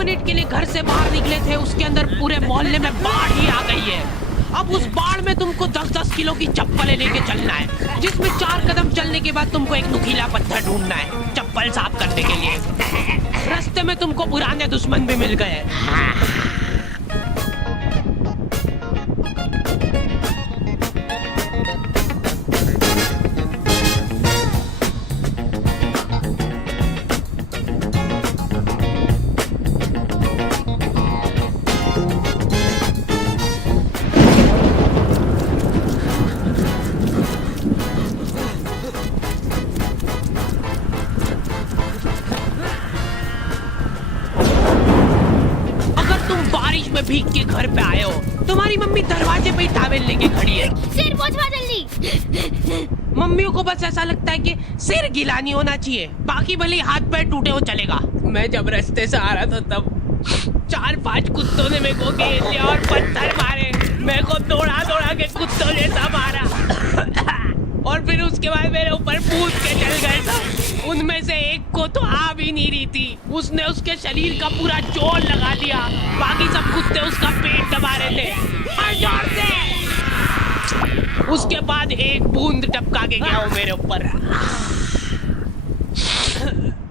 Minute के लिए घर से बाहर निकले थे, उसके अंदर पूरे मोहल्ले में बाढ़ ही आ गई है। अब उस बाढ़ में तुमको 10-10 किलो की चप्पलें लेके चलना है, जिसमें 4 कदम चलने के बाद तुमको एक नुकीला पत्थर ढूंढना है चप्पल साफ करने के लिए। रास्ते में तुमको पुराने दुश्मन भी मिल गए। भीग के घर पे आए हो, तुम्हारी मम्मी दरवाजे पे ही टॉवेल लेके खड़ी है। सिर पोंछवा जल्दी। मम्मियों को बस ऐसा लगता है कि सिर गीला नहीं होना चाहिए, बाकी भले हाथ पैर टूटे हो चलेगा। मैं जब रास्ते से आ रहा था तब 4-5 कुत्तों ने मेरे को घेर लिया और पत्थर मारे, मेरे को दौड़ा दौड़ा के कुत्तों जैसा मारा और फिर उसके बाद मेरे ऊपर कूद के चल गए सब। उनमें से एक को तो आ भी नहीं रही थी, उसने उसके शरीर का पूरा जोर लगा दिया, बाकी सब कुत्ते उसका पेट दबा रहे थे और जोर से। उसके बाद एक बूंद टपका के गया वो मेरे ऊपर।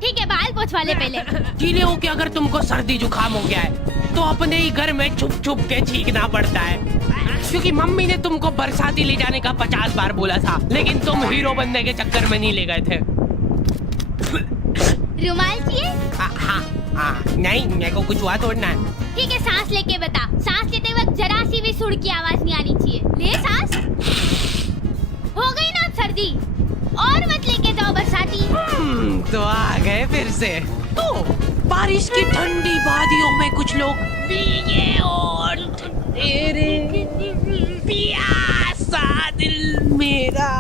ठीक है, बाल पोंछवा ले पहले। गीले हो के अगर तुमको सर्दी जुकाम हो गया है तो अपने ही घर में छुप छुप के चीखना पड़ता है, क्योंकि मम्मी ने तुमको बरसाती ले जाने का 50 बार बोला था, लेकिन तुम हीरो बनने के चक्कर में नहीं ले गए थे। रुमाल चाहिए? हाँ, नहीं मेरे को कुछ हुआ तोड़ना है। ठीक है, सांस लेके बता। सांस लेते वक्त जरा सी भी सुर की आवाज नहीं आनी चाहिए। ले सांस। हो गई ना सर्दी, और मत लेके जाओ बरसाती। तो आ गए फिर से। तो बारिश की ठंडी वादियों में कुछ लोग भीगे और तेरे प्यासा दिल मेरा।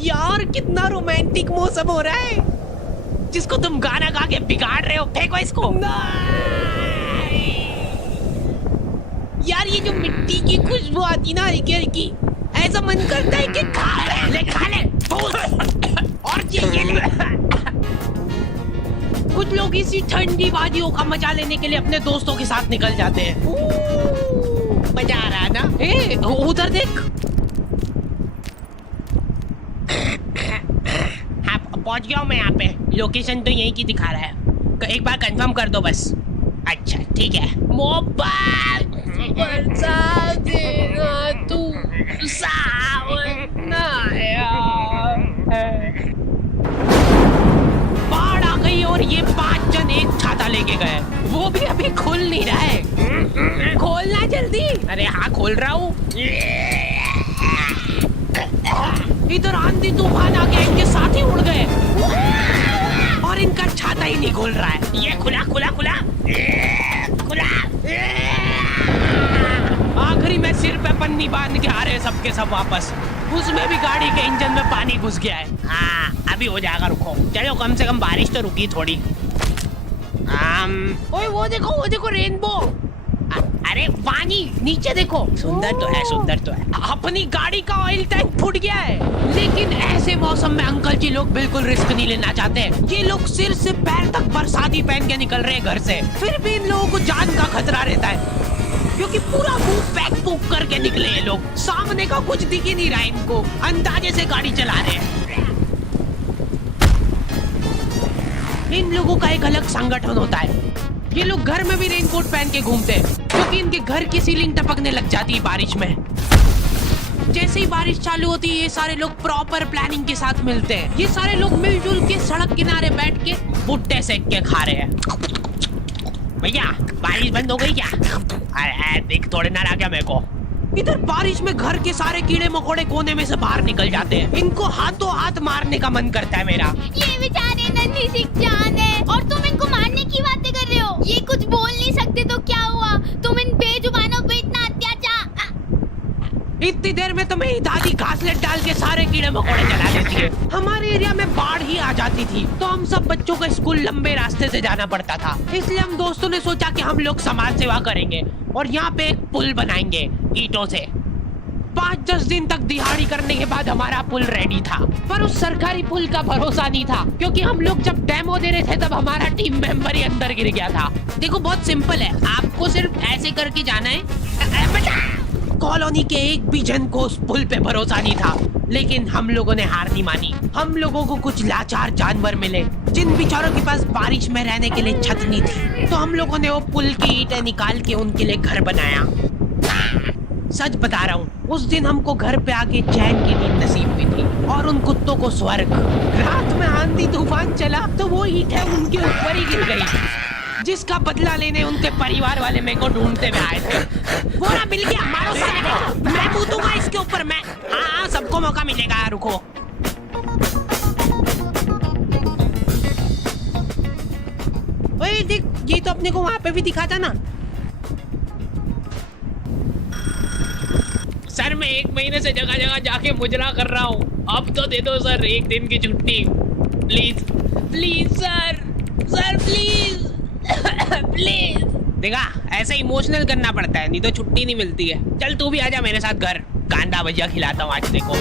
यार कितना रोमांटिक मौसम हो रहा है, जिसको तुम गाना गा के बिगाड़ रहे हो। फेंको इसको। यार ये जो मिट्टी की खुशबू आती ना हल्की हल्की, ऐसा मन करता है कि खा ले और ये ले। कुछ लोग इसी ठंडी वादियों का मजा लेने के लिए अपने दोस्तों के साथ निकल जाते हैं। मजा आ रहा है ना? उधर देख। हाँ, पहुंच गया हूँ मैं यहाँ पे। लोकेशन तो यहीं की दिखा रहा है, एक बार कंफर्म कर दो बस। अच्छा ठीक है। मोबाइल तू सावन आया है। बाढ़ आ गई और ये 5 जन एक छाता लेके गए, वो भी अभी खुल नहीं रहा है। खोलना जल्दी। अरे हाँ खोल रहा हूँ। इधर आंधी तूफान आ गया, इनके साथ ही उड़ गए और इनका छाता ही नहीं खोल रहा है। ये खुला खुला खुला खुला। आखिरी में सिर पे पन्नी बांध के आ रहे सबके सब वापस। उसमें भी गाड़ी के इंजन में पानी घुस गया है। हाँ अभी हो जाएगा, रुको। चलो कम से कम बारिश तो रुकी थोड़ी। ओए वो देखो रेनबो। अरे पानी नीचे देखो। सुंदर तो है, सुंदर तो है। अपनी गाड़ी का ऑयल टैंक फूट गया है, लेकिन ऐसे मौसम में अंकल जी लोग बिल्कुल रिस्क नहीं लेना चाहते। ये लोग सिर से पैर तक बरसाती पहन के निकल रहे हैं घर से, फिर भी इन लोगों को जान का खतरा रहता है, क्योंकि पूरा मुंह पैक पुक करके निकले ये लोग। सामने का कुछ दिख ही नहीं रहा इनको, अंदाजे से गाड़ी चला रहे हैं। इन लोगों का एक अलग संगठन होता है। ये लोग घर में भी रेनकोट पहन के घूमते हैं, क्योंकि इनके घर की सीलिंग टपकने लग जाती है बारिश में। जैसे ही बारिश चालू होती है, ये सारे लोग प्रॉपर प्लानिंग के साथ मिलते हैं। ये सारे लोग मिलजुल के सड़क किनारे बैठ के भुट्टे सेक के खा रहे हैं। भैया बारिश बंद हो गई क्या? अरे देख थोड़े ना रहा क्या मेरे को। इधर बारिश में घर के सारे कीड़े मकोड़े कोने में से बाहर निकल जाते हैं। इनको हाथों हाथ मारने का मन करता है मेरा। ये बेचारे नन्ही सी जान है और तुम इनको मारने की बातें कर रहे हो। ये कुछ बोल नहीं सकते तो क्या हुआ? तुम इन बेजुबानों पे इतना अत्याचार। इतनी देर में तो मेरी दादी घासलेट डाल के सारे कीड़े मकोड़े जला देती है। हमारे एरिया में बाढ़ ही आ जाती थी तो हम सब बच्चों को स्कूल लंबे रास्ते से जाना पड़ता था। इसलिए हम दोस्तों ने सोचा कि हम लोग समाज सेवा करेंगे और यहाँ पे एक पुल बनाएंगे ईंटों से। 5-10 दिन तक दिहाड़ी करने के बाद हमारा पुल रेडी था, पर उस सरकारी पुल का भरोसा नहीं था, क्योंकि हम लोग जब डेमो दे रहे थे तब हमारा टीम मेंबर ही अंदर गिर गया था। देखो बहुत सिंपल है, आपको सिर्फ ऐसे करके जाना है। कॉलोनी के एक भी जन को उस पुल पे भरोसा नहीं था, लेकिन हम लोगों ने हार नहीं मानी। हम लोगों को कुछ लाचार जानवर मिले जिन बेचारों के पास बारिश में रहने के लिए छत नहीं थी, तो हम लोगों ने वो पुल की ईंटें निकाल के उनके लिए घर बनाया। सच बता रहा हूँ, उस दिन हमको घर पे आके चैन की नींद नसीब हुई थी और उन कुत्तों को स्वर्ग। रात में आंधी तूफान चला तो वो ईंटें उनके ऊपर ही गिर गई, जिसका बदला लेने उनके परिवार वाले मेरे को ढूंढते हुए आए थे। वो ना मिल गया, मारो साले को, मैं कूदूंगा इसके ऊपर मैं। हाँ सबको मौका मिलेगा, रुको। ओए देख, ये तो अपने को वहाँ पे भी दिखा था ना। सर मैं 1 महीने से जगह जगह जाके मुजरा कर रहा हूँ, अब तो दे दो सर 1 दिन की छुट्टी please. Please sir, sir please please. देखा, ऐसे इमोशनल करना पड़ता है, नहीं तो छुट्टी नहीं मिलती है। चल तू भी आजा मेरे साथ घर, कांदा भजिया खिलाता हूँ आज देखो।